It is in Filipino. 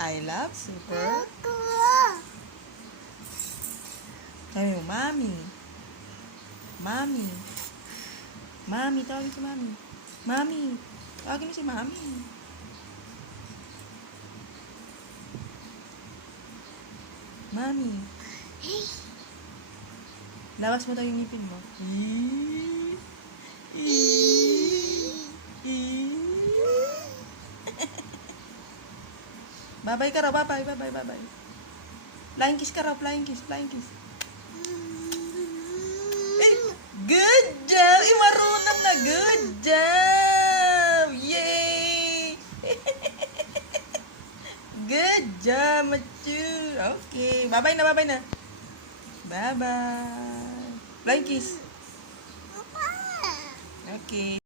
I love super. Sabi mo, Mami. Mami. Mami, tawagin si Mami. Mami. Tawagin mo si Mami. Mami. Lawas mo daw yung ngipin mo. Bye-bye ka raw. Bye-bye. Bye-bye. Bye-bye. Flying kiss ka raw. Flying kiss. Flying kiss. Good job! Marunong na. Good job! Yay! Good job, Machu. Okay. Bye-bye na. Bye-bye na. Bye-bye. Flying kiss. Okay.